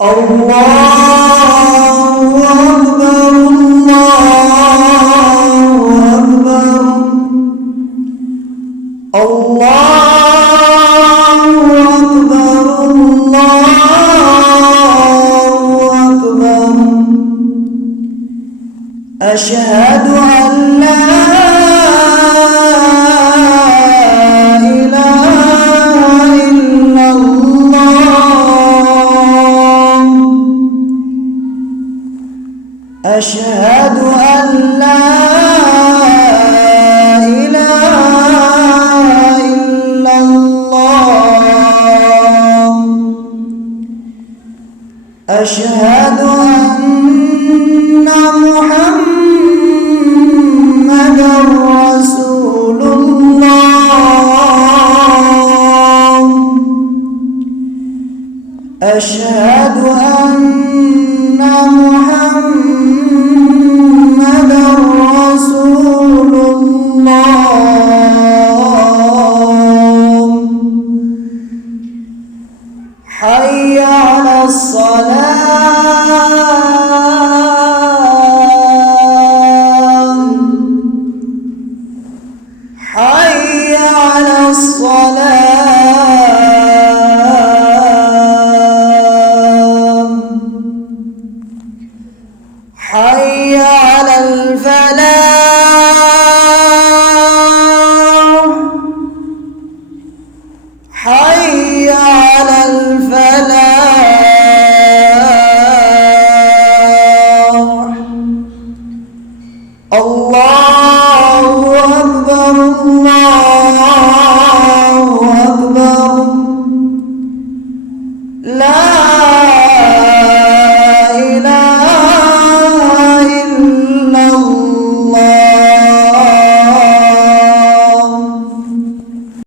الله أكبر الله أكبر الله أكبر الله أكبر أشهد أن لا إله إلا الله أشهد أن لا إله إلا الله أشهد أن محمدًا رسول الله أشهد أن محمدًا رسول الله حي على الصلاة حي على الصلاة حي على الفلاح حي على الفلاح الله أكبر الله أكبر لا